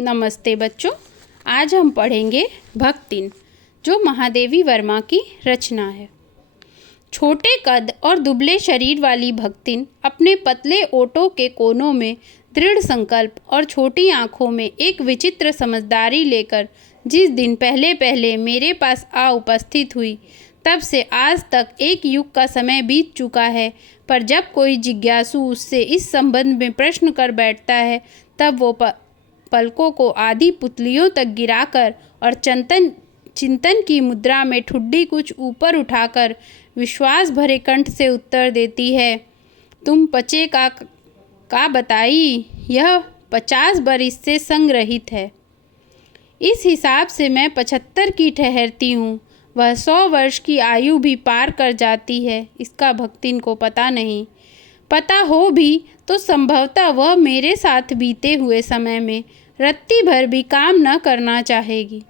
नमस्ते बच्चों। आज हम पढ़ेंगे भक्तिन, जो महादेवी वर्मा की रचना है। छोटे कद और दुबले शरीर वाली भक्तिन अपने पतले ओठों के कोनों में दृढ़ संकल्प और छोटी आंखों में एक विचित्र समझदारी लेकर जिस दिन पहले पहले मेरे पास आ उपस्थित हुई, तब से आज तक एक युग का समय बीत चुका है। पर जब कोई जिज्ञासु उससे इस संबंध में प्रश्न कर बैठता है, तब वो पलकों को आधी पुतलियों तक गिराकर और चिंतन की मुद्रा में ठुड्डी कुछ ऊपर उठाकर विश्वास भरे कंठ से उत्तर देती है, तुम पचे का बताई, यह 50 बरिस से संग्रहित है। इस हिसाब से मैं 75 की ठहरती हूँ। वह 100 वर्ष की आयु भी पार कर जाती है, इसका भक्तिन को पता नहीं। पता हो भी तो संभवतः वह मेरे साथ बीते हुए समय में रत्ती भर भी काम न करना चाहेगी।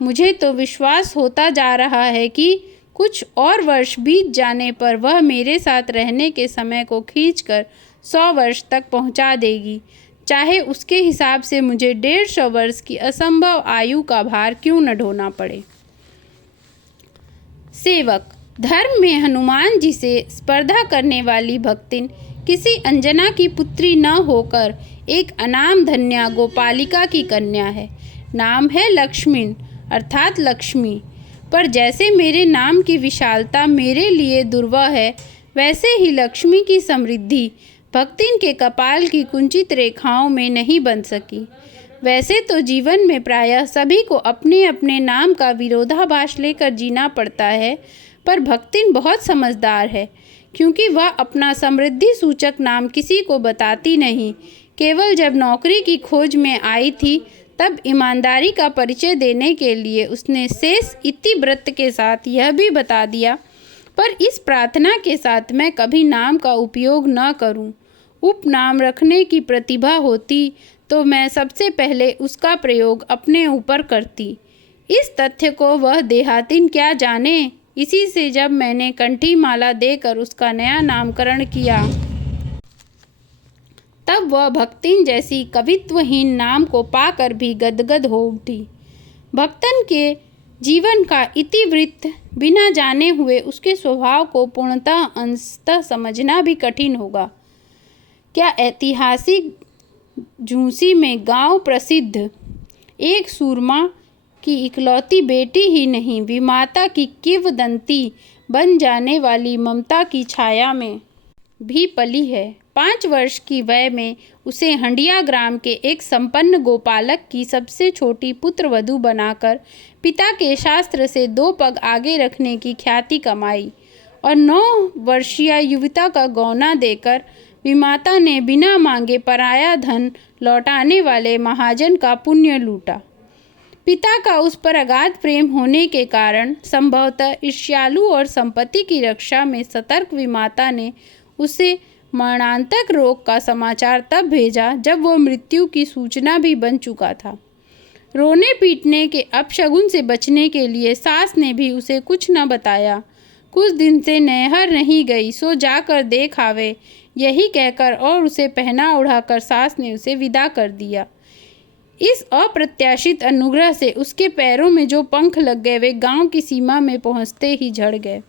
मुझे तो विश्वास होता जा रहा है कि कुछ और वर्ष बीत जाने पर वह मेरे साथ रहने के समय को खींचकर 100 वर्ष तक पहुंचा देगी, चाहे उसके हिसाब से मुझे 150 वर्ष की असंभव आयु का भार क्यों न ढोना पड़े। सेवक धर्म में हनुमान जी से स्पर्धा करने वाली भक्तिन किसी अंजना की पुत्री न होकर एक अनाम धन्या गोपालिका की कन्या है। नाम है लक्ष्मीन अर्थात लक्ष्मी। पर जैसे मेरे नाम की विशालता मेरे लिए दुर्लभ है, वैसे ही लक्ष्मी की समृद्धि भक्तिन के कपाल की कुंचित रेखाओं में नहीं बन सकी। वैसे तो जीवन में प्रायः सभी को अपने अपने नाम का विरोधाभास लेकर जीना पड़ता है, पर भक्तिन बहुत समझदार है, क्योंकि वह अपना समृद्धि सूचक नाम किसी को बताती नहीं। केवल जब नौकरी की खोज में आई थी, तब ईमानदारी का परिचय देने के लिए उसने शेष इतिव्रत के साथ यह भी बता दिया, पर इस प्रार्थना के साथ मैं कभी नाम का उपयोग न करूं। उपनाम रखने की प्रतिभा होती तो मैं सबसे पहले उसका प्रयोग अपने ऊपर करती। इस तथ्य को वह देहातिन क्या जाने। इसी से जब मैंने कंठी माला देकर उसका नया नामकरण किया, तब वह भक्तिन जैसी कवित्वहीन नाम को पाकर भी गदगद हो उठी। भक्तन के जीवन का इतिवृत्त बिना जाने हुए उसके स्वभाव को पूर्णतः अंशतः समझना भी कठिन होगा। क्या ऐतिहासिक झूंसी में गांव प्रसिद्ध एक सूरमा की इकलौती बेटी ही नहीं, विमाता की किंवदंती बन जाने वाली ममता की छाया में भी पली है। 5 वर्ष की वय में उसे हंडिया ग्राम के एक संपन्न गोपालक की सबसे छोटी पुत्रवधू बनाकर पिता के शास्त्र से 2 पग आगे रखने की ख्याति कमाई, और 9 वर्षीय युवता का गौना देकर विमाता ने बिना मांगे पराया धन लौटाने वाले महाजन का पुण्य लूटा। पिता का उस पर अगाध प्रेम होने के कारण संभवतः ईर्ष्यालु और संपत्ति की रक्षा में सतर्क विमाता ने उसे मरणांतक रोग का समाचार तब भेजा जब वो मृत्यु की सूचना भी बन चुका था। रोने पीटने के अपशगुन से बचने के लिए सास ने भी उसे कुछ न बताया। कुछ दिन से नैहर नहीं गई, सो जाकर देख आवे, यही कहकर और उसे पहना उड़ाकर सास ने उसे विदा कर दिया। इस अप्रत्याशित अनुग्रह से उसके पैरों में जो पंख लग गए, वे गांव की सीमा में पहुंचते ही झड़ गए।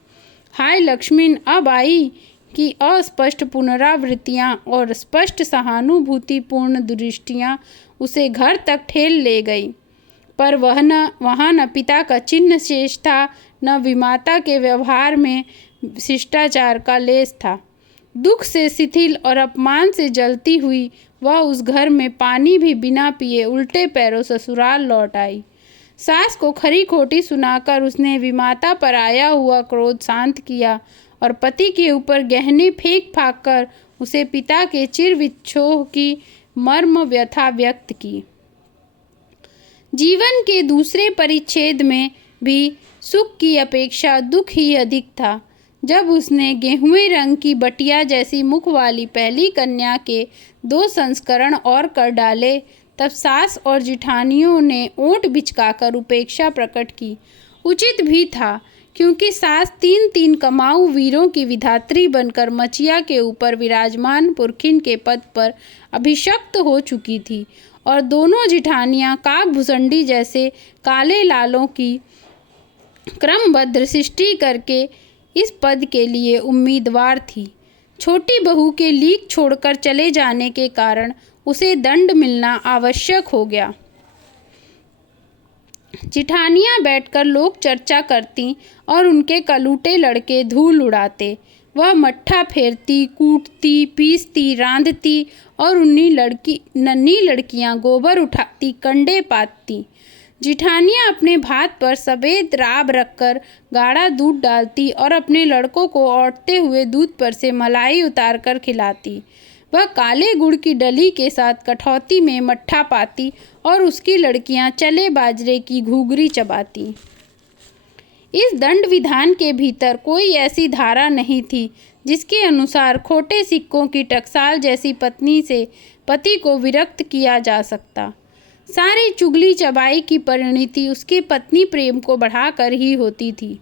हाय लक्ष्मीन अब आई कि अस्पष्ट पुनरावृत्तियां और स्पष्ट सहानुभूतिपूर्ण दृष्टियां उसे घर तक ठेल ले गई, पर वहाँ न पिता का चिन्ह शेष था, न विमाता के व्यवहार में शिष्टाचार का लेस था। दुख से शिथिल और अपमान से जलती हुई वह उस घर में पानी भी बिना पिए उल्टे पैरों ससुराल लौट आई। सास को खरी खोटी सुनाकर उसने विमाता पर आया हुआ क्रोध शांत किया और पति के ऊपर गहने फेंक फाँक कर उसे पिता के चिर विच्छोह की मर्म व्यथा व्यक्त की। जीवन के दूसरे परिच्छेद में भी सुख की अपेक्षा दुख ही अधिक था। जब उसने गेहुए रंग की बटिया जैसी मुख वाली पहली कन्या के 2 संस्करण और कर डाले, तब सास और जिठानियों ने ओंठ बिचकाकर उपेक्षा प्रकट की। उचित भी था, क्योंकि सास 3-3 कमाऊ वीरों की विधात्री बनकर मचिया के ऊपर विराजमान पुरखिन के पद पर अभिषक्त हो चुकी थी और दोनों जिठानियाँ काकभुसंडी जैसे काले लालों की क्रमबद्ध सृष्टि करके इस पद के लिए उम्मीदवार थी। छोटी बहू के लीक छोड़कर चले जाने के कारण उसे दंड मिलना आवश्यक हो गया। जिठानियाँ बैठकर लोक चर्चा करती और उनके कलूटे लड़के धूल उड़ाते। वह मट्ठा फेरती, कूटती, पीसती, रांधती और नन्ही लड़कियां गोबर उठाती, कंडे पातती। जिठानियाँ अपने भात पर सफ़ेद राब रखकर गाढ़ा दूध डालती और अपने लड़कों को औटते हुए दूध पर से मलाई उतार कर खिलाती। वह काले गुड़ की डली के साथ कठौती में मट्ठा पाती और उसकी लड़कियां चले बाजरे की घूघरी चबाती। इस दंड विधान के भीतर कोई ऐसी धारा नहीं थी जिसके अनुसार खोटे सिक्कों की टकसाल जैसी पत्नी से पति को विरक्त किया जा सकता। सारी चुगली चबाई की परिणति उसके पत्नी प्रेम को बढ़ाकर ही होती थी।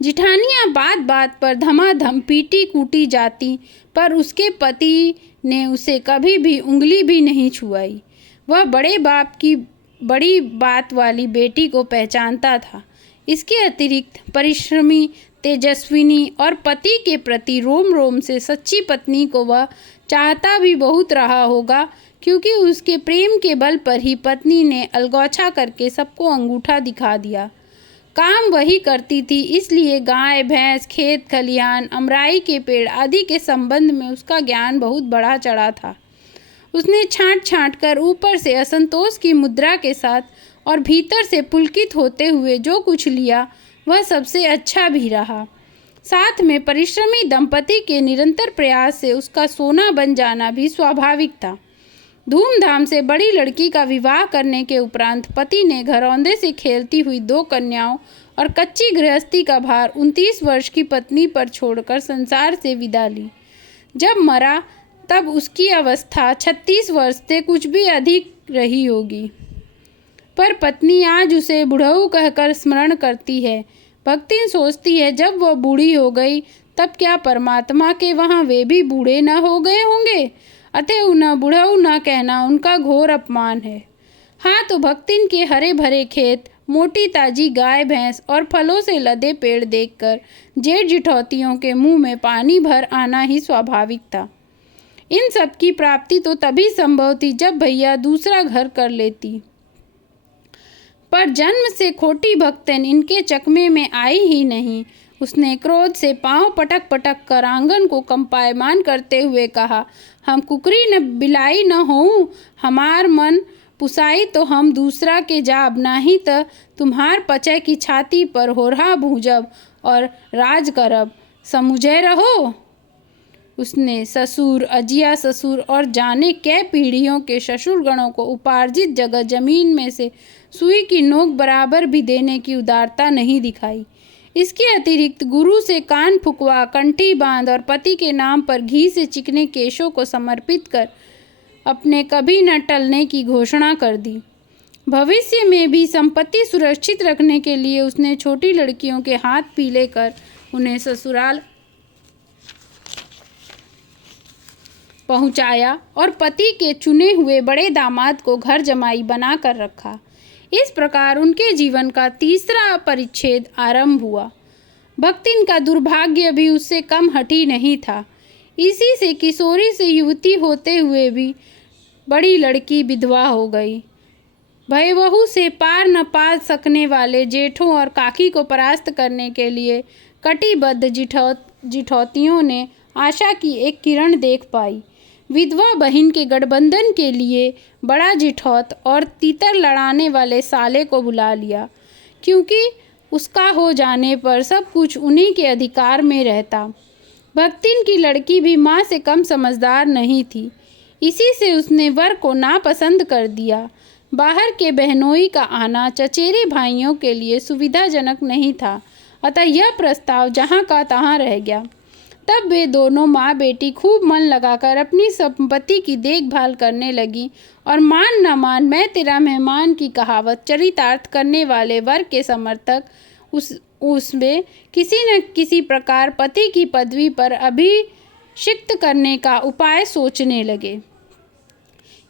जिठानियाँ बात बात पर धमाधम पीटी कूटी जाती, पर उसके पति ने उसे कभी भी उंगली भी नहीं छुआई। वह बड़े बाप की बड़ी बात वाली बेटी को पहचानता था। इसके अतिरिक्त परिश्रमी, तेजस्विनी और पति के प्रति रोम रोम से सच्ची पत्नी को वह चाहता भी बहुत रहा होगा, क्योंकि उसके प्रेम के बल पर ही पत्नी ने अलगौछा करके सबको अंगूठा दिखा दिया। काम वही करती थी, इसलिए गाय, भैंस, खेत खलिहान, अमराई के पेड़ आदि के संबंध में उसका ज्ञान बहुत बढ़ा चढ़ा था। उसने छांट छांट कर ऊपर से असंतोष की मुद्रा के साथ और भीतर से पुलकित होते हुए जो कुछ लिया वह सबसे अच्छा भी रहा। साथ में परिश्रमी दंपति के निरंतर प्रयास से उसका सोना बन जाना भी स्वाभाविक था। धूमधाम से बड़ी लड़की का विवाह करने के उपरांत पति ने घरौंदे से खेलती हुई 2 कन्याओं और कच्ची गृहस्थी का भार 29 वर्ष की पत्नी पर छोड़कर संसार से विदा ली। जब मरा तब उसकी अवस्था 36 वर्ष से कुछ भी अधिक रही होगी, पर पत्नी आज उसे बुढ़ऊ कहकर स्मरण करती है। भक्तिन सोचती है जब वह बूढ़ी हो गई तब क्या परमात्मा के वहाँ वे भी बूढ़े न हो गए होंगे? अतः उन्हें बुढ़ऊ न कहना उनका घोर अपमान है। हाँ, तो भक्तिन के हरे भरे खेत, मोटी ताजी गाय भैंस और फलों से लदे पेड़ देखकर जेठ जिठौतियों के मुंह में पानी भर आना ही स्वाभाविक था। इन सब की प्राप्ति तो तभी संभव थी जब भैया दूसरा घर कर लेती, पर जन्म से खोटी भक्तन इनके चकमे में आई ही नहीं। उसने क्रोध से पांव पटक पटक कर आंगन को कंपायमान करते हुए कहा, हम कुकरी न बिलाई न होऊं, हमार मन पुसाई तो हम दूसरा के जाब, नाही त तुम्हार पचय की छाती पर होरहा भूजब और राज करब, समुझे रहो। उसने ससुर, अजिया ससुर और जाने कै पीढ़ियों के ससुरगणों को उपार्जित जगह जमीन में से सुई की नोक बराबर भी देने की उदारता नहीं दिखाई। इसके अतिरिक्त गुरु से कान फुकवा, कंठी बांध और पति के नाम पर घी से चिकने केशों को समर्पित कर अपने कभी न टलने की घोषणा कर दी। भविष्य में भी संपत्ति सुरक्षित रखने के लिए उसने छोटी लड़कियों के हाथ पीले कर उन्हें ससुराल पहुंचाया और पति के चुने हुए बड़े दामाद को घर जमाई बना कर रखा। इस प्रकार उनके जीवन का तीसरा परिच्छेद आरंभ हुआ। भक्तिन का दुर्भाग्य भी उससे कम हठी नहीं था। इसी से किशोरी से युवती होते हुए भी बड़ी लड़की विधवा हो गई। भयबहू से पार न पा सकने वाले जेठों और काकी को परास्त करने के लिए कटिबद्ध जिठौतियों ने आशा की एक किरण देख पाई। विधवा बहन के गठबंधन के लिए बड़ा जिठौत और तीतर लड़ाने वाले साले को बुला लिया, क्योंकि उसका हो जाने पर सब कुछ उन्हीं के अधिकार में रहता। भक्तिन की लड़की भी माँ से कम समझदार नहीं थी, इसी से उसने वर को नापसंद कर दिया। बाहर के बहनोई का आना चचेरे भाइयों के लिए सुविधाजनक नहीं था, अतः यह प्रस्ताव जहाँ का तहाँ रह गया। तब वे दोनों माँ बेटी खूब मन लगाकर अपनी संपत्ति की देखभाल करने लगी और मान न मान मैं तेरा मेहमान की कहावत चरितार्थ करने वाले वर के समर्थक उसमें किसी न किसी प्रकार पति की पदवी पर अभिषिक्त करने का उपाय सोचने लगे।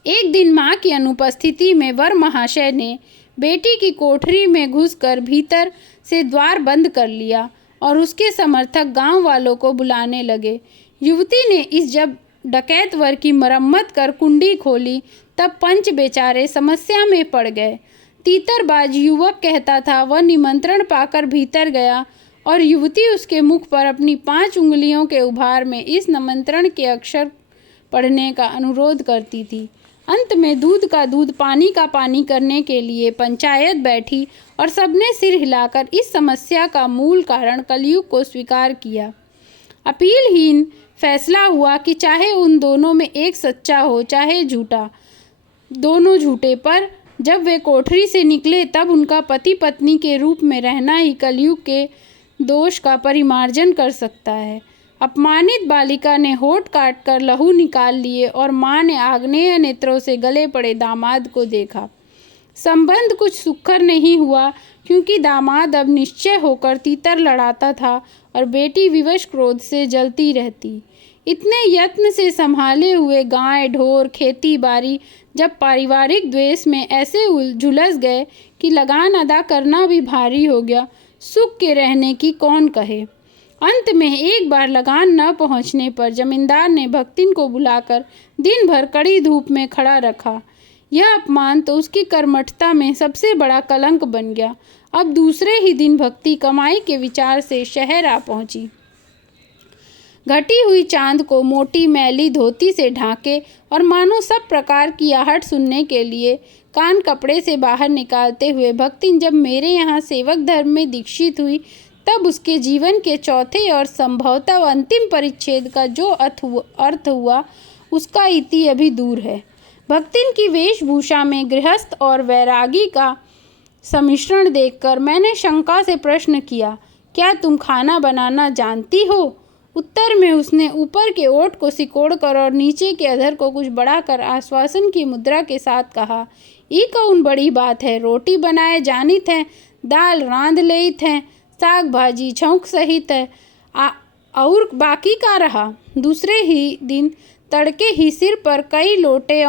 एक दिन माँ की अनुपस्थिति में वर महाशय ने बेटी की कोठरी में घुसकर भीतर से द्वार बंद कर लिया और उसके समर्थक गांव वालों को बुलाने लगे। युवती ने इस जब डकैत वर की मरम्मत कर कुंडी खोली तब पंच बेचारे समस्या में पड़ गए। तीतरबाज युवक कहता था वह निमंत्रण पाकर भीतर गया और युवती उसके मुख पर अपनी 5 उंगलियों के उभार में इस निमंत्रण के अक्षर पढ़ने का अनुरोध करती थी। अंत में दूध का दूध पानी का पानी करने के लिए पंचायत बैठी और सबने सिर हिलाकर इस समस्या का मूल कारण कलयुग को स्वीकार किया। अपीलहीन फैसला हुआ कि चाहे उन दोनों में एक सच्चा हो चाहे झूठा, दोनों झूठे, पर जब वे कोठरी से निकले तब उनका पति पत्नी के रूप में रहना ही कलयुग के दोष का परिमार्जन कर सकता है। अपमानित बालिका ने होठ काट कर लहू निकाल लिए और माँ ने आग्नेय नेत्रों से गले पड़े दामाद को देखा। संबंध कुछ सुखकर नहीं हुआ क्योंकि दामाद अब निश्चय होकर तीतर लड़ाता था और बेटी विवश क्रोध से जलती रहती। इतने यत्न से संभाले हुए गाय ढोर खेती बाड़ी जब पारिवारिक द्वेष में ऐसे झुलस गए कि लगान अदा करना भी भारी हो गया, सुख के रहने की कौन कहे। अंत में एक बार लगान न पहुंचने पर जमींदार ने भक्तिन को बुलाकर दिन भर कड़ी धूप में खड़ा रखा। यह अपमान तो उसकी कर्मठता में सबसे बड़ा कलंक बन गया। अब दूसरे ही दिन भक्ति कमाई के विचार से शहर आ पहुंची। घटी हुई चांद को मोटी मैली धोती से ढांके और मानो सब प्रकार की आहट सुनने के लिए कान कपड़े से बाहर निकालते हुए भक्तिन जब मेरे यहाँ सेवक धर्म में दीक्षित हुई तब उसके जीवन के चौथे और संभवतः अंतिम परिच्छेद का जो अर्थ हुआ उसका इति अभी दूर है। भक्तिन की वेशभूषा में गृहस्थ और वैरागी का सम्मिश्रण देखकर मैंने शंका से प्रश्न किया, क्या तुम खाना बनाना जानती हो? उत्तर में उसने ऊपर के ओठ को सिकोड़कर और नीचे के अधर को कुछ बढ़ाकर आश्वासन की मुद्रा के साथ कहा, ई कौन बड़ी बात है, रोटी बनाए जानित है, दाल रांध लेत है, साग भाजी छौंक सहित है, और बाकी का रहा। दूसरे ही दिन तड़के ही सिर पर कई लोटे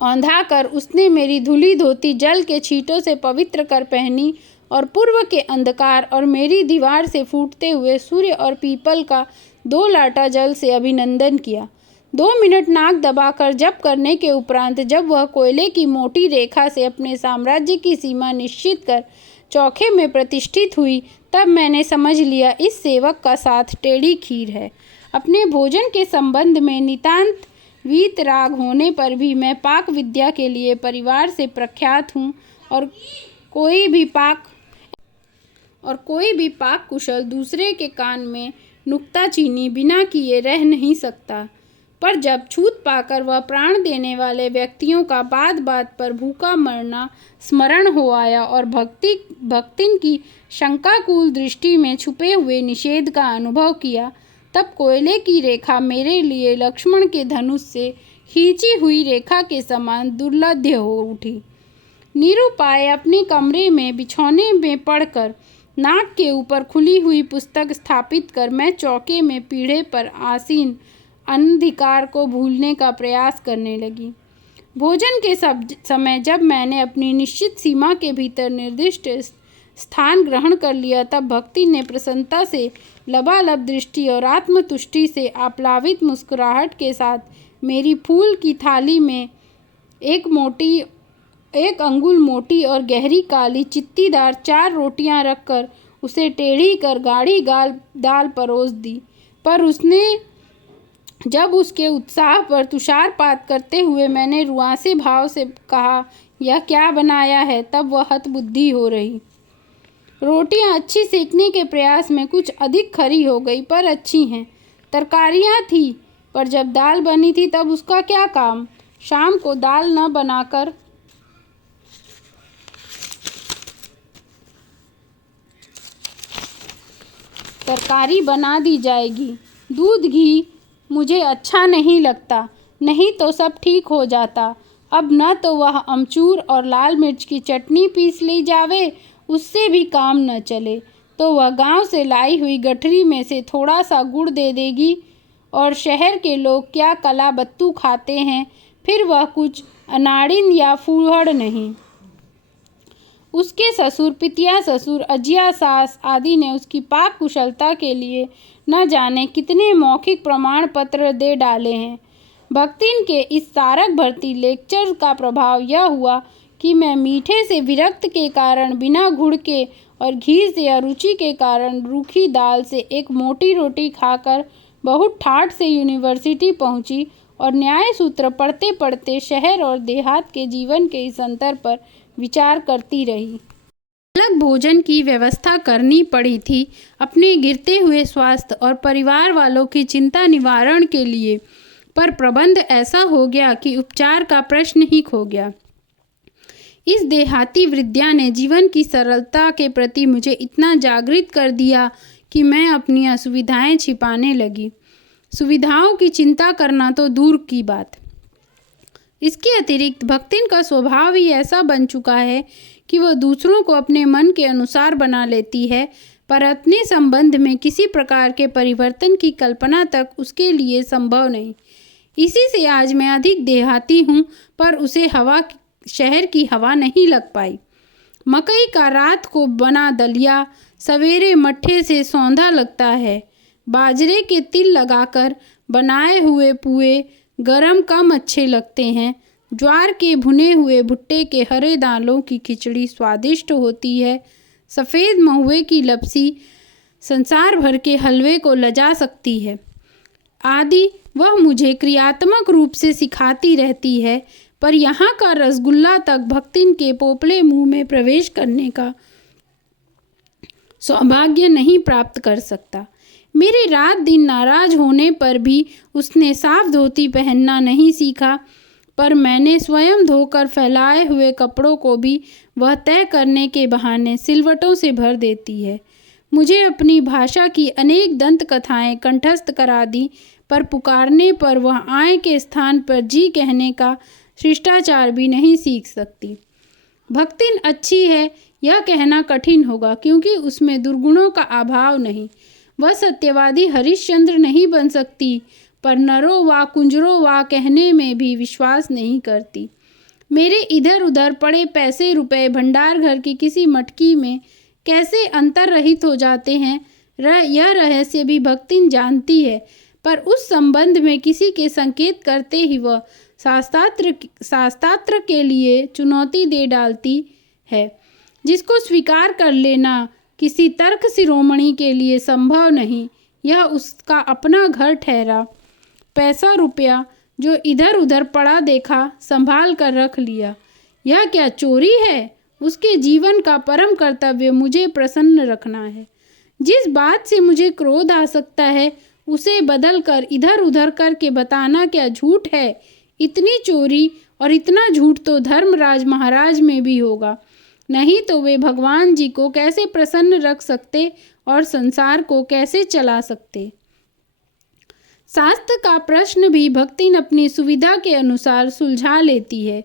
औंधा कर उसने मेरी धुली धोती जल के छींटों से पवित्र कर पहनी और पूर्व के अंधकार और मेरी दीवार से फूटते हुए सूर्य और पीपल का 2 लाटा जल से अभिनंदन किया। 2 मिनट नाक दबाकर जप करने के उपरांत जब वह कोयले की मोटी रेखा से अपने साम्राज्य की सीमा निश्चित कर चौखे में प्रतिष्ठित हुई तब मैंने समझ लिया इस सेवक का साथ टेढ़ी खीर है। अपने भोजन के संबंध में नितांत वीतराग होने पर भी मैं पाक विद्या के लिए परिवार से प्रख्यात हूँ और कोई भी पाक कुशल दूसरे के कान में नुक्ताचीनी बिना किए रह नहीं सकता। पर जब छूत पाकर वह प्राण देने वाले व्यक्तियों का बात बात पर भूखा मरना स्मरण हो आया और भक्तिन की शंकाकुल दृष्टि में छुपे हुए निषेध का अनुभव किया, तब कोयले की रेखा मेरे लिए लक्ष्मण के धनुष से खींची हुई रेखा के समान दुर्लभ हो उठी। निरुपाय अपने कमरे में बिछौने में पड़कर नाक के ऊपर खुली हुई पुस्तक स्थापित कर मैं चौके में पीढ़े पर आसीन अनधिकार को भूलने का प्रयास करने लगी। भोजन के समय जब मैंने अपनी निश्चित सीमा के भीतर निर्दिष्ट स्थान ग्रहण कर लिया तब भक्ति ने प्रसन्नता से लबालब दृष्टि और आत्मतुष्टि से आप्लावित मुस्कुराहट के साथ मेरी फूल की थाली में एक अंगुल मोटी और गहरी काली चित्तीदार 4 रोटियां रखकर उसे टेढ़ी कर गाढ़ी दाल परोस दी। पर उसने जब उसके उत्साह पर तुषारपात करते हुए मैंने रुआंसे भाव से कहा, यह क्या बनाया है, तब वह हतबुद्धि हो रही। रोटियां अच्छी सेकने के प्रयास में कुछ अधिक खरी हो गई, पर अच्छी हैं। तरकारियां थी, पर जब दाल बनी थी तब उसका क्या काम। शाम को दाल न बनाकर तरकारी बना दी जाएगी। दूध घी मुझे अच्छा नहीं लगता, नहीं तो सब ठीक हो जाता। अब न तो वह अमचूर और लाल मिर्च की चटनी पीस ली जावे, उससे भी काम न चले, तो वह गांव से लाई हुई गठरी में से थोड़ा सा गुड़ दे देगी और शहर के लोग क्या कला बत्तू खाते हैं, फिर वह कुछ अनाड़िन या फूहड़ नहीं। उसके ससुर, पितिया ससुर, अजिया सास आदि ने उसकी पाक कुशलता के लिए न जाने कितने मौखिक प्रमाण पत्र दे डाले हैं। भक्तिन के इस तारक भर्ती लेक्चर का प्रभाव यह हुआ कि मैं मीठे से विरक्त के कारण बिना गुड़ के और घी से अरुचि के कारण रूखी दाल से एक मोटी रोटी खाकर बहुत ठाठ से यूनिवर्सिटी पहुंची और न्याय सूत्र पढ़ते पढ़ते शहर और देहात के जीवन के इस अंतर पर विचार करती रही। अलग भोजन की व्यवस्था करनी पड़ी थी अपने गिरते हुए स्वास्थ्य और परिवार वालों की चिंता निवारण के लिए, पर प्रबंध ऐसा हो गया कि उपचार का प्रश्न ही खो गया। इस देहाती विद्या ने जीवन की सरलता के प्रति मुझे इतना जागृत कर दिया कि मैं अपनी असुविधाएं छिपाने लगी। सुविधाओं की चिंता करना तो दूर की बात। इसके अतिरिक्त भक्तिन का स्वभाव ही ऐसा बन चुका है कि वह दूसरों को अपने मन के अनुसार बना लेती है, पर अपने संबंध में किसी प्रकार के परिवर्तन की कल्पना तक उसके लिए संभव नहीं। इसी से आज मैं अधिक देहाती हूँ, पर उसे शहर की हवा नहीं लग पाई। मकई का रात को बना दलिया सवेरे मट्ठे से सौंधा लगता है। बाजरे के तिल लगाकर बनाए हुए पुए गरम कम अच्छे लगते हैं। ज्वार के भुने हुए भुट्टे के हरे दालों की खिचड़ी स्वादिष्ट होती है। सफ़ेद महुए की लपसी संसार भर के हलवे को लजा सकती है आदि वह मुझे क्रियात्मक रूप से सिखाती रहती है, पर यहाँ का रसगुल्ला तक भक्तिन के पोपले मुंह में प्रवेश करने का सौभाग्य नहीं प्राप्त कर सकता। मेरे रात दिन नाराज होने पर भी उसने साफ धोती पहनना नहीं सीखा, पर मैंने स्वयं धोकर फैलाए हुए कपड़ों को भी वह तय करने के बहाने सिलवटों से भर देती है। मुझे अपनी भाषा की अनेक दंत कथाएं कंठस्थ करा दी, पर पुकारने पर वह आए के स्थान पर जी कहने का शिष्टाचार भी नहीं सीख सकती। भक्तिन अच्छी है यह कहना कठिन होगा, क्योंकि उसमें दुर्गुणों का अभाव नहीं। वह सत्यवादी हरिश्चंद्र नहीं बन सकती, पर नरो वा कुंजरो वा कहने में भी विश्वास नहीं करती। मेरे इधर उधर पड़े पैसे रुपए भंडार घर की किसी मटकी में कैसे अंतर्रहित हो जाते हैं, यह रहस्य भी भक्तिन जानती है, पर उस संबंध में किसी के संकेत करते ही वह शास्त्रार्थ के लिए चुनौती दे डालती है, जिसको स्वीकार कर लेना किसी तर्क शिरोमणि के लिए संभव नहीं। यह उसका अपना घर ठहरा। पैसा रुपया जो इधर उधर पड़ा देखा संभाल कर रख लिया। यह क्या चोरी है? उसके जीवन का परम कर्तव्य मुझे प्रसन्न रखना है। जिस बात से मुझे क्रोध आ सकता है उसे बदल कर इधर उधर करके बताना क्या झूठ है? इतनी चोरी और इतना झूठ तो धर्मराज महाराज में भी होगा, नहीं तो वे भगवान जी को कैसे प्रसन्न रख सकते और संसार को कैसे चला सकते। शास्त्र का प्रश्न भी भक्तिन अपनी सुविधा के अनुसार सुलझा लेती है।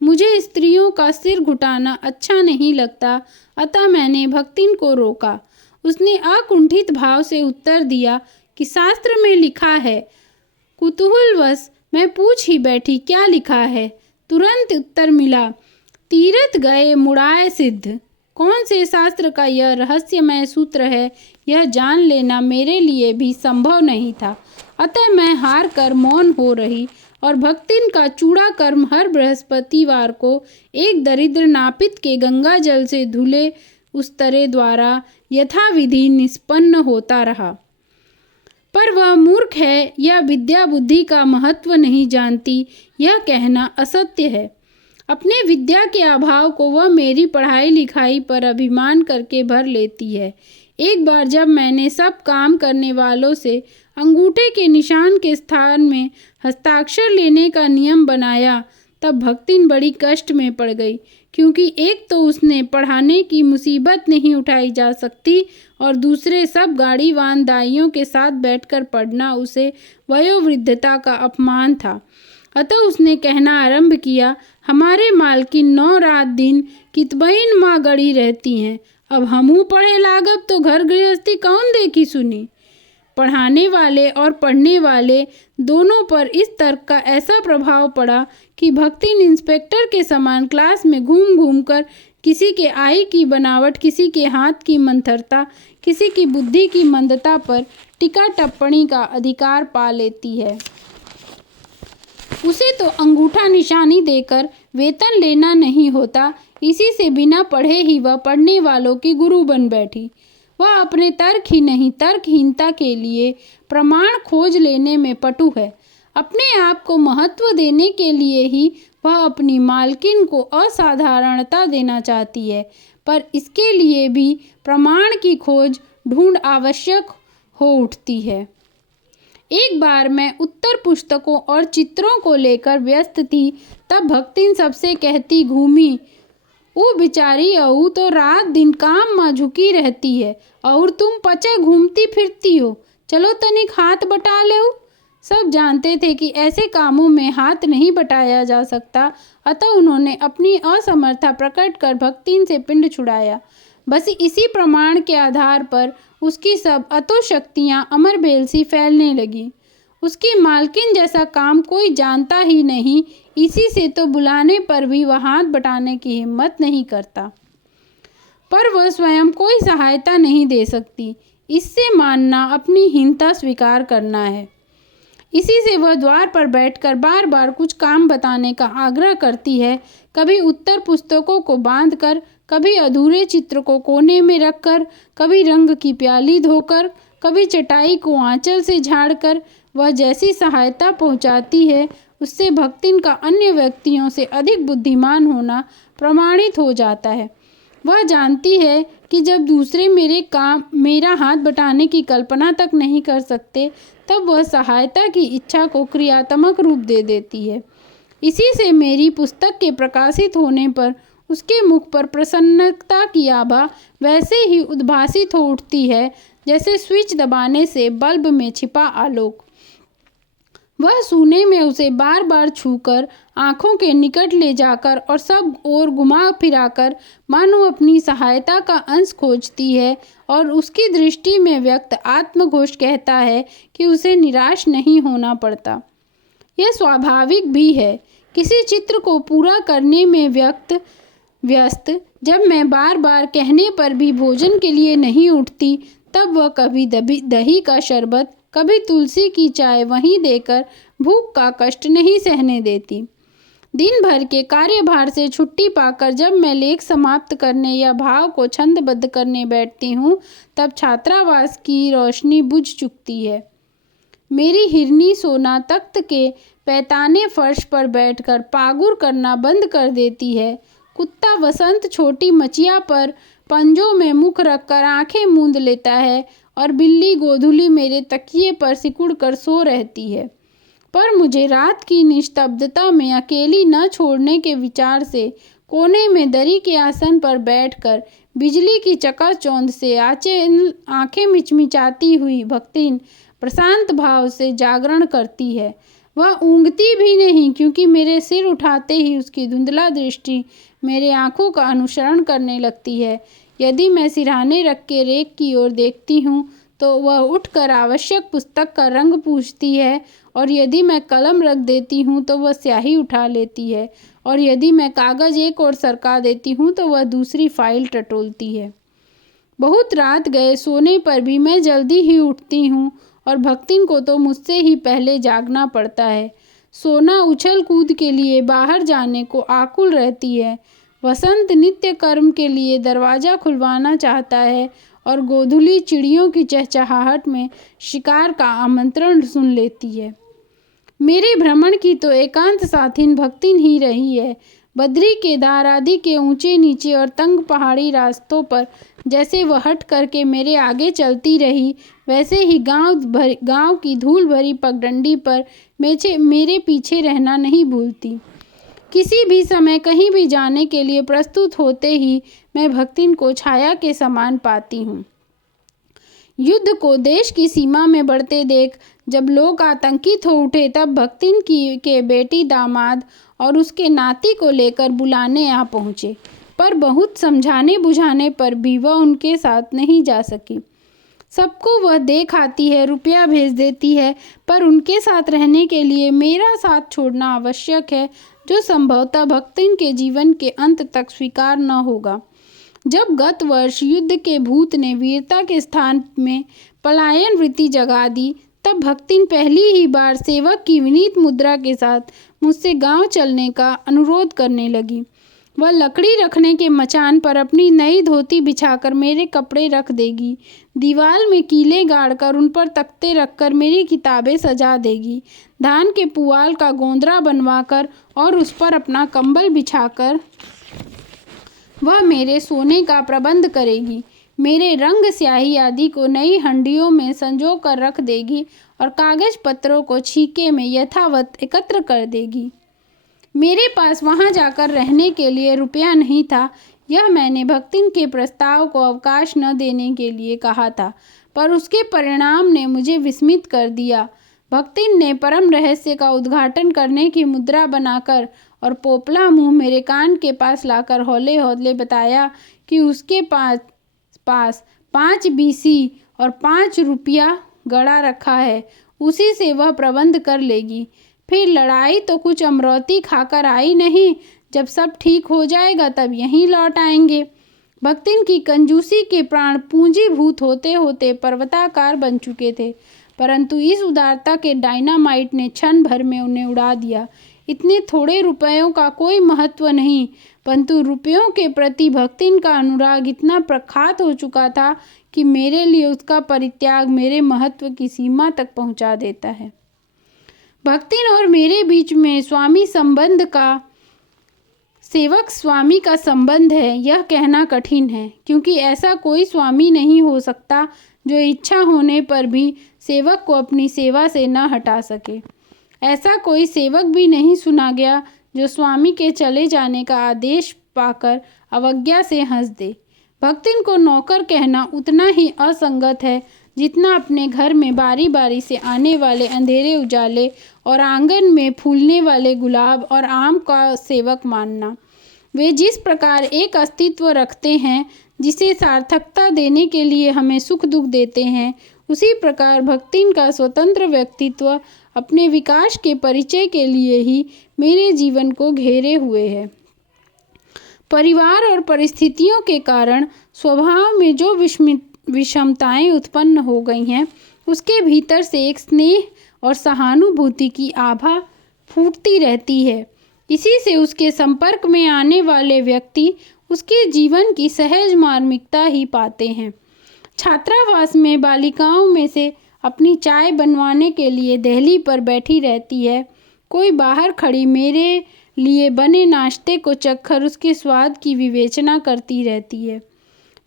मुझे स्त्रियों का सिर घुटाना अच्छा नहीं लगता, अतः मैंने भक्तिन को रोका। उसने अकुंठित भाव से उत्तर दिया कि शास्त्र में लिखा है। कुतूहलवश मैं पूछ ही बैठी, क्या लिखा है? तुरंत उत्तर मिला, तीरथ गए मुड़ाए सिद्ध। कौन से शास्त्र का यह रहस्यमय सूत्र है, यह जान लेना मेरे लिए भी संभव नहीं था। अतः मैं हार कर मौन हो रही और भक्तिन का चूड़ा कर्म हर बृहस्पतिवार को एक दरिद्र नापित के गंगा जल से धुले उस्तरे द्वारा यथाविधि निष्पन्न होता रहा। पर वह मूर्ख है या विद्या बुद्धि का महत्व नहीं जानती, यह कहना असत्य है। अपने विद्या के अभाव को वह मेरी पढ़ाई लिखाई पर अभिमान करके भर लेती है। एक बार जब मैंने सब काम करने वालों से अंगूठे के निशान के स्थान में हस्ताक्षर लेने का नियम बनाया, तब भक्तिन बड़ी कष्ट में पड़ गई, क्योंकि एक तो उसने पढ़ाने की मुसीबत नहीं उठाई जा सकती और दूसरे सब गाड़ीवान दाइयों के साथ बैठकर पढ़ना उसे वयोवृद्धता का अपमान था। अतः उसने कहना आरंभ किया, हमारे मालकिन 9 रात दिन कितबईन माँ गड़ी रहती हैं, अब हमू पढ़े लागब तो घर गृहस्थी कौन देखी सुनी। पढ़ाने वाले और पढ़ने वाले दोनों पर इस तर्क का ऐसा प्रभाव पड़ा कि भक्तिन इंस्पेक्टर के समान क्लास में घूम घूम कर किसी के आई की बनावट, किसी के हाथ की मंथरता, किसी की बुद्धि की मंदता पर टीका टिप्पणी का अधिकार पा लेती है। उसे तो अंगूठा निशानी देकर वेतन लेना नहीं होता, इसी से बिना पढ़े ही वह पढ़ने वालों की गुरु बन बैठी। वह अपने तर्क ही नहीं, तर्कहीनता के लिए प्रमाण खोज लेने में पटु है। अपने आप को महत्व देने के लिए ही वह अपनी मालकिन को असाधारणता देना चाहती है, पर इसके लिए भी प्रमाण की खोज ढूंढ आवश्यक हो उठती है। एक बार मैं उत्तर पुस्तकों और चित्रों को लेकर व्यस्त थी, तब भक्तिन सबसे कहती घूमी, वो बेचारी अऊ तो रात दिन काम में झुकी रहती है और तुम पचे घूमती फिरती हो, चलो तनिक हाथ बटा ले। सब जानते थे कि ऐसे कामों में हाथ नहीं बटाया जा सकता, अतः उन्होंने अपनी असमर्था प्रकट कर भक्तिन से पिंड छुड़ाया। बस इसी प्रमाण के आधार पर उसकी सब अतोशक्तियाँ अमरबेल सी फैलने लगी। उसकी मालकिन जैसा काम कोई जानता ही नहीं, इसी से तो बुलाने पर भी वह हाथ बटाने की हिम्मत नहीं करता। पर वह स्वयं कोई सहायता नहीं दे सकती, इससे मानना अपनी हीनता स्वीकार करना है। इसी से वह द्वार पर बैठकर बार बार कुछ काम बताने का आग्रह करती है, कभी उत्तर पुस्तकों को बांधकर, कभी अधूरे चित्र को कोने में रखकर, कभी रंग की प्याली धोकर, कभी चटाई को आंचल से झाड़कर। वह जैसी सहायता पहुंचाती है, उससे भक्तिन का अन्य व्यक्तियों से अधिक बुद्धिमान होना प्रमाणित हो जाता है। वह जानती है कि जब दूसरे मेरा हाथ बटाने की कल्पना तक नहीं कर सकते, तब वह सहायता की इच्छा को क्रियात्मक रूप दे देती है। इसी से मेरी पुस्तक के प्रकाशित होने पर उसके मुख पर प्रसन्नता की आभा वैसे ही उद्भासित हो उठती है जैसे स्विच दबाने से बल्ब में छिपा आलोक। वह सूने में उसे बार बार छूकर, आँखों के निकट ले जाकर और सब ओर घुमा फिराकर मानो अपनी सहायता का अंश खोजती है, और उसकी दृष्टि में व्यक्त आत्मघोष कहता है कि उसे निराश नहीं होना पड़ता। यह स्वाभाविक भी है। किसी चित्र को पूरा करने में व्यस्त जब मैं बार बार कहने पर भी भोजन के लिए नहीं उठती, तब वह कभी दही का शरबत, कभी तुलसी की चाय वहीं देकर भूख का कष्ट नहीं सहने देती। दिन भर के कार्यभार से छुट्टी पाकर जब मैं लेख समाप्त करने या भाव को छंदबद्ध करने बैठती हूँ, तब छात्रावास की रोशनी बुझ चुकती है। मेरी हिरनी सोना तख्त के पैताने फर्श पर बैठकर पागुर करना बंद कर देती है। कुत्ता वसंत छोटी मचिया पर पंजों में मुख रखकर आंखें मूंद लेता है, और बिल्ली गोधूली मेरे तकिए पर सिकुड़ कर सो रहती है। पर मुझे रात की निस्तब्धता में अकेली न छोड़ने के विचार से कोने में दरी के आसन पर बैठकर बिजली की चकाचौंध से आंखें मिचमिचाती हुई भक्तिन प्रशांत भाव से जागरण करती है। वह ऊँगती भी नहीं, क्योंकि मेरे सिर उठाते ही उसकी धुंधला दृष्टि मेरे आँखों का अनुसरण करने लगती है। यदि मैं सिरहाने रख के रेख की ओर देखती हूँ तो वह उठकर आवश्यक पुस्तक का रंग पूछती है, और यदि मैं कलम रख देती हूँ तो वह स्याही उठा लेती है, और यदि मैं कागज़ एक ओर सरका देती हूँ तो वह दूसरी फाइल टटोलती है। बहुत रात गए सोने पर भी मैं जल्दी ही उठती हूँ, और भक्तिन को तो मुझसे ही पहले जागना पड़ता है। सोना उछल कूद के लिए बाहर जाने को आकुल रहती है। वसंत नित्य कर्म के लिए दरवाज़ा खुलवाना चाहता है, और गोधूली चिड़ियों की चहचहाहट में शिकार का आमंत्रण सुन लेती है। मेरे भ्रमण की तो एकांत साथिन भक्तिन ही रही है। बद्री केदार आदि के ऊंचे नीचे और तंग पहाड़ी रास्तों पर जैसे वह हट करके मेरे आगे चलती रही, वैसे ही गांव की धूल भरी पगडंडी पर मेरे पीछे रहना नहीं भूलती। किसी भी समय कहीं भी जाने के लिए प्रस्तुत होते ही मैं भक्तिन को छाया के समान पाती हूँ। युद्ध को देश की सीमा में बढ़ते देख जब लोग आतंकित हो उठे, तब भक्तिन के बेटी दामाद और उसके नाती को लेकर बुलाने आ पहुँचे, पर बहुत समझाने बुझाने पर भी वह उनके साथ नहीं जा सकी। सबको वह देख आती है, रुपया भेज देती है, पर उनके साथ रहने के लिए मेरा साथ छोड़ना आवश्यक है, जो संभवतः भक्तिन के जीवन के अंत तक स्वीकार न होगा। जब गत वर्ष युद्ध के भूत ने वीरता के स्थान में पलायन वृत्ति जगा दी, तब भक्तिन पहली ही बार सेवक की विनीत मुद्रा के साथ मुझसे गांव चलने का अनुरोध करने लगी। वह लकड़ी रखने के मचान पर अपनी नई धोती बिछाकर मेरे कपड़े रख देगी, दीवार में कीले गाड़कर उन पर तख्ते रखकर मेरी किताबें सजा देगी, धान के पुआल का गोंदरा बनवाकर और उस पर अपना कंबल बिछाकर वह मेरे सोने का प्रबंध करेगी, मेरे रंग स्याही आदि को नई हंडियों में संजो कर रख देगी और कागज पत्रों को छीके में यथावत एकत्र कर देगी। मेरे पास वहां जाकर रहने के लिए रुपया नहीं था। यह मैंने भक्तिन के प्रस्ताव को अवकाश न देने के लिए कहा था, पर उसके परिणाम ने मुझे विस्मित कर दिया। भक्तिन ने परम रहस्य का उद्घाटन करने की मुद्रा बनाकर और पोपला मुंह मेरे कान के पास लाकर हौले हौले बताया कि उसके पास 5 बीसी और 5 रुपया गड़ा रखा है, उसी से वह प्रबंध कर लेगी। फिर लड़ाई तो कुछ अमरौती खाकर आई नहीं, जब सब ठीक हो जाएगा तब यहीं लौट आएंगे। भक्तिन की कंजूसी के प्राण पूंजीभूत होते होते पर्वताकार बन चुके थे, परंतु इस उदारता के डायनामाइट ने क्षण भर में उन्हें उड़ा दिया। इतने थोड़े रुपयों का कोई महत्व नहीं, परंतु रुपयों के प्रति भक्तिन का अनुराग इतना प्रख्यात हो चुका था कि मेरे लिए उसका परित्याग मेरे महत्व की सीमा तक पहुंचा देता है। भक्तिन और मेरे बीच में सेवक स्वामी का संबंध है, यह कहना कठिन है, क्योंकि ऐसा कोई स्वामी नहीं हो सकता जो इच्छा होने पर भी सेवक को अपनी सेवा से न हटा सके। ऐसा कोई सेवक भी नहीं सुना गया जो स्वामी के चले जाने का आदेश पाकर अवज्ञा से हंस दे। भक्तिन को नौकर कहना उतना ही असंगत है जितना अपने घर में बारी बारी से आने वाले अंधेरे उजाले और आंगन में फूलने वाले गुलाब और आम का सेवक मानना। वे जिस प्रकार एक अस्तित्व रखते हैं जिसे सार्थकता देने के लिए हमें सुख दुख देते हैं, उसी प्रकार भक्तिन का स्वतंत्र व्यक्तित्व अपने विकास के परिचय के लिए ही मेरे जीवन को घेरे हुए है। परिवार और परिस्थितियों के कारण स्वभाव में जो विषमताएं उत्पन्न हो गई हैं, उसके भीतर से एक स्नेह और सहानुभूति की आभा फूटती रहती है। इसी से उसके संपर्क में आने वाले व्यक्ति उसके जीवन की सहज मार्मिकता ही पाते हैं। छात्रावास में बालिकाओं में से अपनी चाय बनवाने के लिए देहली पर बैठी रहती है, कोई बाहर खड़ी मेरे लिए बने नाश्ते को चखकर उसके स्वाद की विवेचना करती रहती है।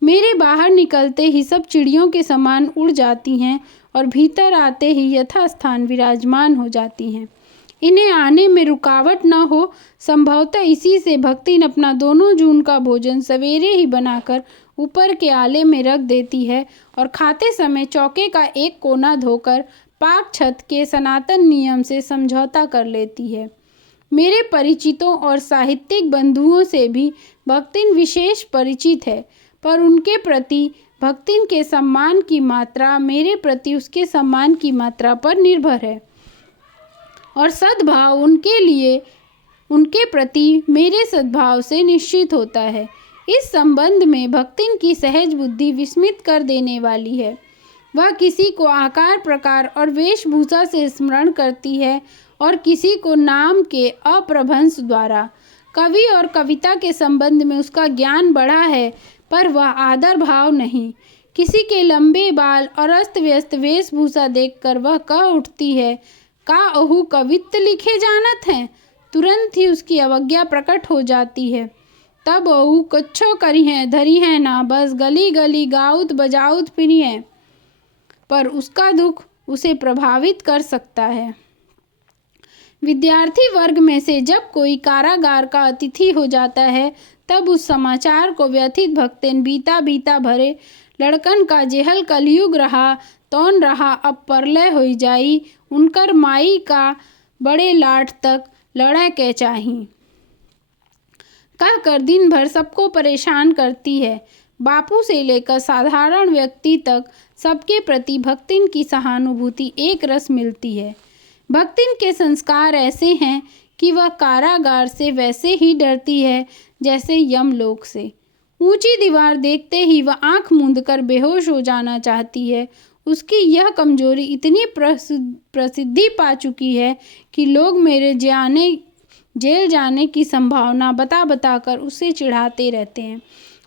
मेरे बाहर निकलते ही सब चिड़ियों के समान उड़ जाती हैं और भीतर आते ही यथास्थान विराजमान हो जाती हैं। इन्हें आने में रुकावट न हो, संभवतः इसी से भक्तिन अपना 2 जून का भोजन सवेरे ही बनाकर ऊपर के आले में रख देती है और खाते समय चौके का एक कोना धोकर पाक छत के सनातन नियम से समझौता कर लेती है। मेरे परिचितों और साहित्यिक बंधुओं से भी भक्तिन विशेष परिचित है, पर उनके प्रति भक्तिन के सम्मान की मात्रा मेरे प्रति उसके सम्मान की मात्रा पर निर्भर है, और सद्भाव उनके प्रति मेरे सद्भाव से निश्चित होता है। इस संबंध में भक्तिन की सहज बुद्धि विस्मित कर देने वाली है। वह किसी को आकार प्रकार और वेशभूषा से स्मरण करती है और किसी को नाम के अप्रभंश द्वारा। कवि और कविता के संबंध में उसका ज्ञान बढ़ा है, पर वह आदर भाव नहीं। किसी के लंबे बाल और अस्त व्यस्त वेशभूषा देखकर वह कह उठती है, का ओहू कवित्त लिखे जानत हैं। तुरंत ही उसकी अवज्ञा प्रकट हो जाती है। तब ओहू कच्छो करी हैं धरी हैं ना, बस गली गली गाउत बजाउत फिरी हैं। पर उसका दुख उसे प्रभावित कर सकता है। विद्यार्थी वर्ग में से जब कोई कारागार का अतिथि हो जाता है, तब उस समाचार को व्यथित भक्तिन बीता बीता भरे लड़कन का जेहल कलयुग रहा तौन रहा अब परलय हो जाई, उनकर माई का बड़े लाट तक लड़े के चाही कह कर दिन भर सबको परेशान करती है। बापू से लेकर साधारण व्यक्ति तक सबके प्रति भक्तिन की सहानुभूति एक रस मिलती है। भक्तिन के संस्कार ऐसे हैं कि वह कारागार से वैसे ही डरती है जैसे यमलोक से। ऊंची दीवार देखते ही वह आंख मूंदकर बेहोश हो जाना चाहती है। उसकी यह कमजोरी इतनी प्रसिद्धि पा चुकी है कि लोग मेरे जेल जाने की संभावना बता बताकर उसे चिढ़ाते रहते हैं।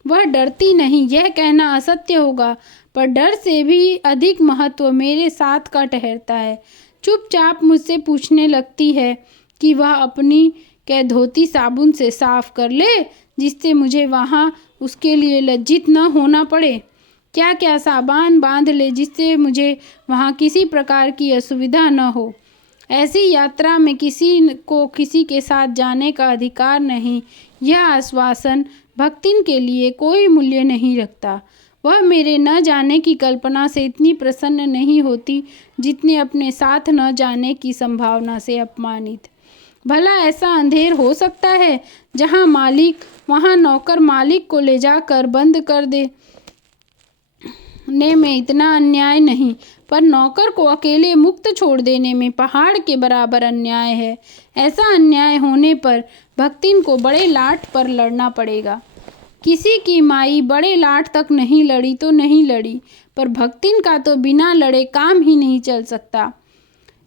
वह डरती नहीं, यह कहना असत्य होगा, पर डर से भी अधिक महत्व मेरे साथ का ठहरता है। चुपचाप मुझसे पूछने लगती है कि वह अपनी क्या धोती साबुन से साफ कर ले, जिससे मुझे वहाँ उसके लिए लज्जित न होना पड़े। क्या क्या सामान बांध ले, जिससे मुझे वहाँ किसी प्रकार की असुविधा न हो। ऐसी यात्रा में किसी को किसी के साथ जाने का अधिकार नहीं। यह आश्वासन भक्तिन के लिए कोई मूल्य नहीं रखता। वह मेरे न जाने की कल्पना से इतनी प्रसन्न नहीं होती जितनी अपने साथ न जाने की संभावना से अपमानित। भला ऐसा अंधेर हो सकता है जहाँ मालिक, वहाँ नौकर मालिक को ले जाकर बंद कर दे ने में इतना अन्याय नहीं, पर नौकर को अकेले मुक्त छोड़ देने में पहाड़ के बराबर अन्याय है। ऐसा अन्याय होने पर भक्तिन को बड़े लाट पर लड़ना पड़ेगा। किसी की माई बड़े लाट तक नहीं लड़ी तो नहीं लड़ी, पर भक्तिन का तो बिना लड़े काम ही नहीं चल सकता।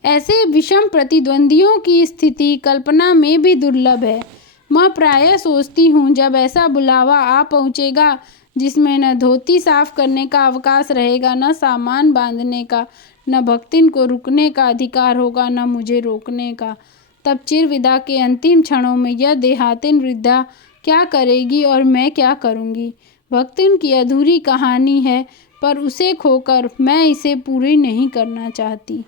ऐसे विषम प्रतिद्वंदियों की स्थिति कल्पना में भी दुर्लभ है। मैं प्रायः सोचती हूँ जब ऐसा बुलावा आ पहुँचेगा जिसमें न धोती साफ करने का अवकाश रहेगा, न सामान बांधने का, न भक्तिन को रुकने का अधिकार होगा, न मुझे रोकने का, तब चिरविदा के अंतिम क्षणों में यह देहातिन वृद्धा क्या करेगी और मैं क्या करूँगी। भक्तिन की अधूरी कहानी है, पर उसे खोकर मैं इसे पूरी नहीं करना चाहती।